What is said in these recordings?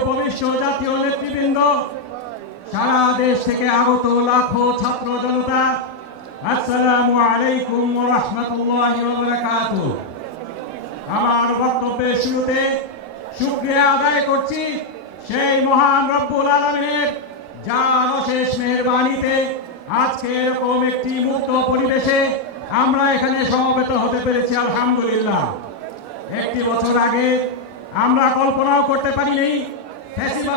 উপবিশ্ব জাতীয় নেতৃবৃন্দ, সারা দেশ থেকে আগত লাখো ছাত্র জনতা, আসসালামু আলাইকুম রাহমাতুল্লাহি আমার বক্তব্যের শুরুতে শুক্রিয়া আদায় করছি সেই মহান রব্বুল আলমিনের, যার অশেষ মেহরবানিতে আজকে এরকম একটি মুক্ত পরিবেশে আমরা এখানে সমবেত হতে পেরেছি, আলহামদুলিল্লাহ। একটি বছর আগে আমরা কল্পনাও করতে পারিনি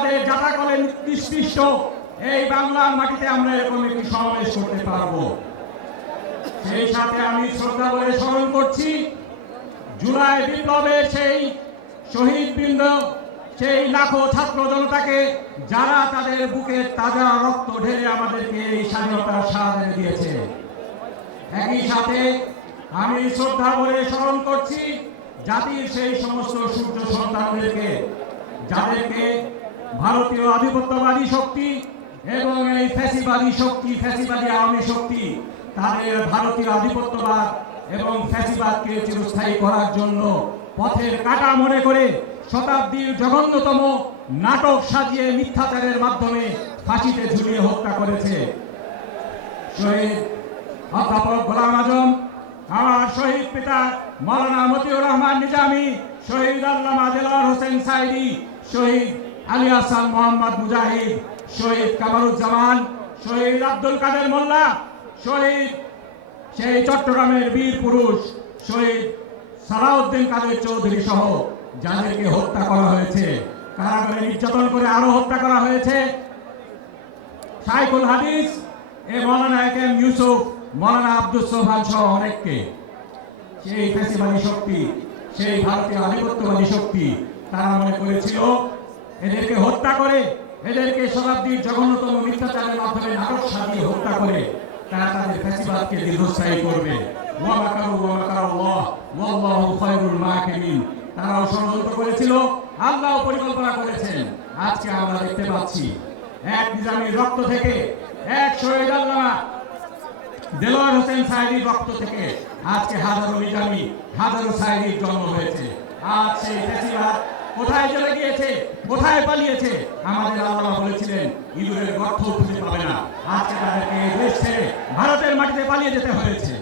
ফ্যাসিবাদের জাতাকলে নিষ্পৃষ্ট এই বাংলার মাটিতে আমরা এরকম একটি সমাবেশ করতে পারব। সেই সাথে আমি শ্রদ্ধা বলে স্মরণ করছি, জুলাই বিপ্লবের সেই শহীদ বৃন্দ সেই লাখো ছাত্র জনতাকে, যারা তাদের বুকে তাজা রক্ত ঢেলে আমাদেরকে এই স্বাধীনতার এনে দিয়েছে। একই সাথে আমি শ্রদ্ধা বলে স্মরণ করছি, জাতির সেই সমস্ত সূর্য সন্তানদেরকে, যাদেরকে ভারতীয় আধিপত্যবাদী শক্তি এবং এই ফ্যাসিবাদী শক্তি, ফ্যাসিবাদী আওয়ামী শক্তি, তাদের ভারতীয় আধিপত্যবাদ এবং ফ্যাসিবাদকে চিরস্থায়ী করার জন্য পথের কাটা মনে করে শতাব্দীর জঘন্যতম নাটক সাজিয়ে মিথ্যাচারের মাধ্যমে ফাঁসিতে ঝুলিয়ে হত্যা করেছে। শহীদ অধ্যাপক গোলাম আজম, আমার শহীদ পিতা মৌলানা মতিউর রহমান নিজামী, শহীদ আল্লামা দেলার হোসেন সাইদি, শহীদ আলী হাসান মোহাম্মদ মুজাহিদ, শহীদ কামারুজ্জামান, শহীদ আব্দুল কাদের মোল্লা, শহীদ সেই চট্টগ্রামের বীর পুরুষ, শহীদ সালাউদ্দিন কাদের চৌধুরী সহ যাদেরকে হত্যা করা হয়েছে। কারাগারে নির্যাতন করে আরও হত্যা করা হয়েছে। সাইকুল হাদিস এ মৌলানা এম ইউসুফ, মৌলানা আব্দুল সোহান সহ অনেককে। সেই ফেসিবাদী শক্তি, সেই ভারতীয় আধিপত্যবাদী শক্তি, তারা মনে করেছিল এদেরকে হত্যা করে, এদেরকে শতাব্দীর জঘন্যতম মিথ্যাচারের মাধ্যমে নাটক সাজিয়ে হত্যা করে, তারা তাদের ফেসিবাদকে দীর্ঘস্থায়ী করবে। তারাও ষড়যন্ত্র করেছিল, আল্লাহ পরিকল্পনা করেছেন। আজকে আমরা দেখতে পাচ্ছি, এক রক্ত থেকে এক শহীদ আল্লামা দেলোয়ার হোসেন সাহেবের রক্ত থেকে আজকে হাজারো নিজামী, হাজারো জন্ম হয়েছে। আজ সেই কোথায় চলে গিয়েছে? কোথায় পালিয়েছে? আমাদের আল্লাহ বলেছিলেন, ইঁদুরের গর্ত খুঁজে পাবে না। আজকে তাদেরকে দেশ ভারতের মাটিতে পালিয়ে যেতে হয়েছে।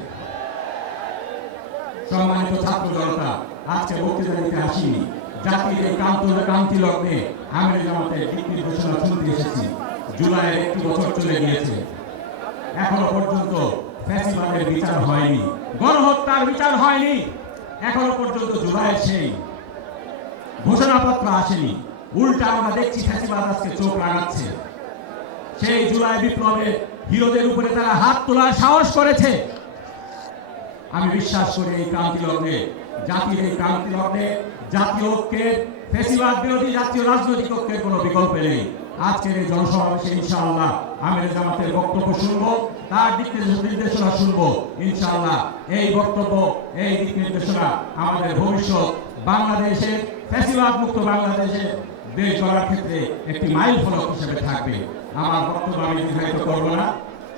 সম্মানিত ছাত্র জনতা, আজকে বক্তৃতা দিতে আসিনি। জাতির এই কান্ত কান্তি লগ্নে আমির জামাতের দিক নির্দেশনা শুনতে এসেছি। জুলাইয়ের একটি বছর চলে গিয়েছে। এখনও পর্যন্ত ফ্যাসিবাদের বিচার হয়নি। গণহত্যার বিচার হয়নি। এখনও পর্যন্ত জুলাইয়ের সেই ঘোষণাপত্র আসেনি। উল্টা আমরা দেখছি ফ্যাসিবাদ আজকে চোখ লাগাচ্ছে সেই জুলাই বিপ্লবের হিরোদের উপরে তারা হাত তোলার সাহস করেছে। আমি বিশ্বাস করি এই ক্রান্তি লগ্নে, জাতির এই ক্রান্তি লগ্নে জাতীয় ঐক্যের ফেসিবাদ বিরোধী জাতীয় রাজনৈতিক ঐক্যের কোনো বিকল্প নেই। আজকের এই জনসমাবেশে ইনশাআল্লাহ আমির জামাতের বক্তব্য শুনব, তার দিক নির্দেশনা শুনব। ইনশাআল্লাহ, এই বক্তব্য, এই দিক নির্দেশনা আমাদের ভবিষ্যৎ বাংলাদেশের ফেসিবাদ মুক্ত বাংলাদেশের দেশ গড়ার ক্ষেত্রে একটি মাইল ফলক হিসেবে থাকবে। আমার বক্তব্য আমি দীর্ঘায়িত করব না।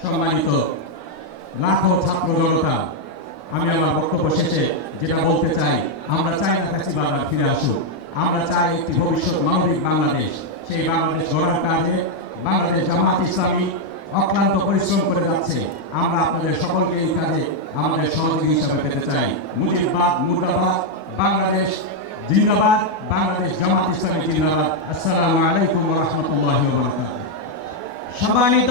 সম্মানিত লাখো ছাত্র জনতা, আমি আমার বক্তব্য শেষে যেটা বলতে চাই, আমরা চাই না ফ্যাসিবাদ ফিরে আসুক। আমরা চাই একটি ভবিষ্যৎ মানবিক বাংলাদেশ। সেই বাংলাদেশ গড়ার কাজে বাংলাদেশ জামাত ইসলামী অক্লান্ত পরিশ্রম করে যাচ্ছে। আমরা আপনাদের সকলকে এই কাজে আমাদের সহযোগী হিসাবে পেতে চাই। মুজিবাদ মুর্দাবাদ, বাংলাদেশ জিন্দাবাদ, বাংলাদেশ জামাত ইসলামী জিন্দাবাদ। আসসালামু আলাইকুম রাহমাতুল্লাহি সম্মানিত